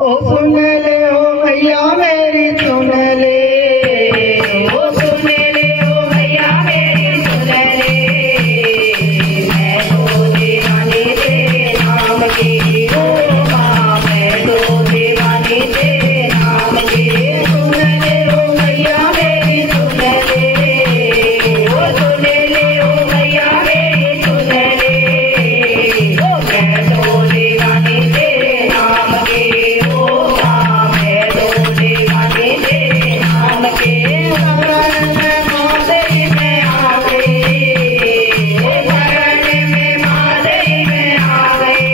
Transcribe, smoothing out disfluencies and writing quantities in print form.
ओ सुन ले ओ भैया मेरी सुन ले, ओ सुन ले ओ भैया मेरी सुन ले, मैं तो दीवानी तेरे नाम की, ओ माँ मैं तो दीवानी तेरे नाम की। सुन ले ओ भैया मेरी सुन ले, ओ सुन ले ओ भैया मेरी सुन ले, ओ मैं तो दीवानी तेरे नाम की, ओ माँ मैं तो दीवानी तेरे नाम की। शरण में माधई में आ गई, शरण में माधई में आ गई,